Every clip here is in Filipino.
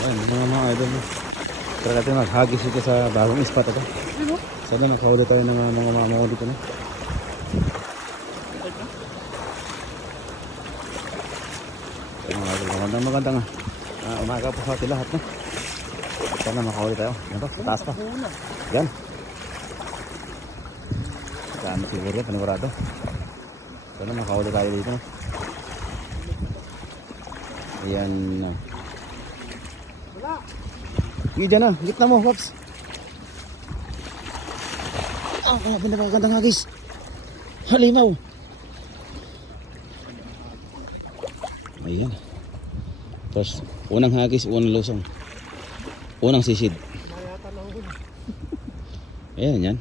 Ayan, mga idol. Tara natin maghagis dito sa bagong spot ito. Sana nakahuli tayo ng mga mamamo dito na. Mga idol, magandang umaga po sa atin lahat na. Sana makahuli tayo. Yan pa, sa taas pa. Yan. Dami siguro yan, panigurado. Sana makahuli tayo dito na. Ayan na. Sige dyan na, gitna mo, Pops. Kaya pinapakagandang hagis. Halimaw. Ayan. Tapos, unang hagis, unang lusong. Unang sisid. Ayan, yan.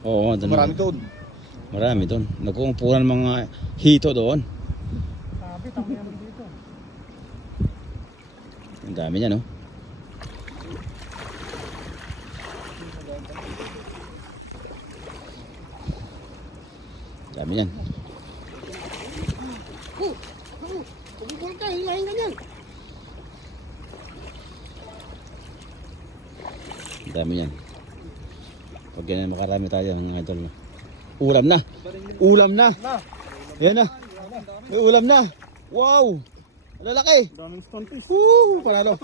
Oo, doon. Marami doon. Marami doon. Nagkukumpulan mga hito doon. Sabi, tama yan dito. Ang dami niya, no? Dami yan. Kumikul ka, hilahin ka dyan. Dami yan. Pag ganyan makarami tayo ng idol. Ulam na. Ulam na. Ayan na. May ulam na. Wow. Ang lalaki. Daming stunties. Woo! Panalo.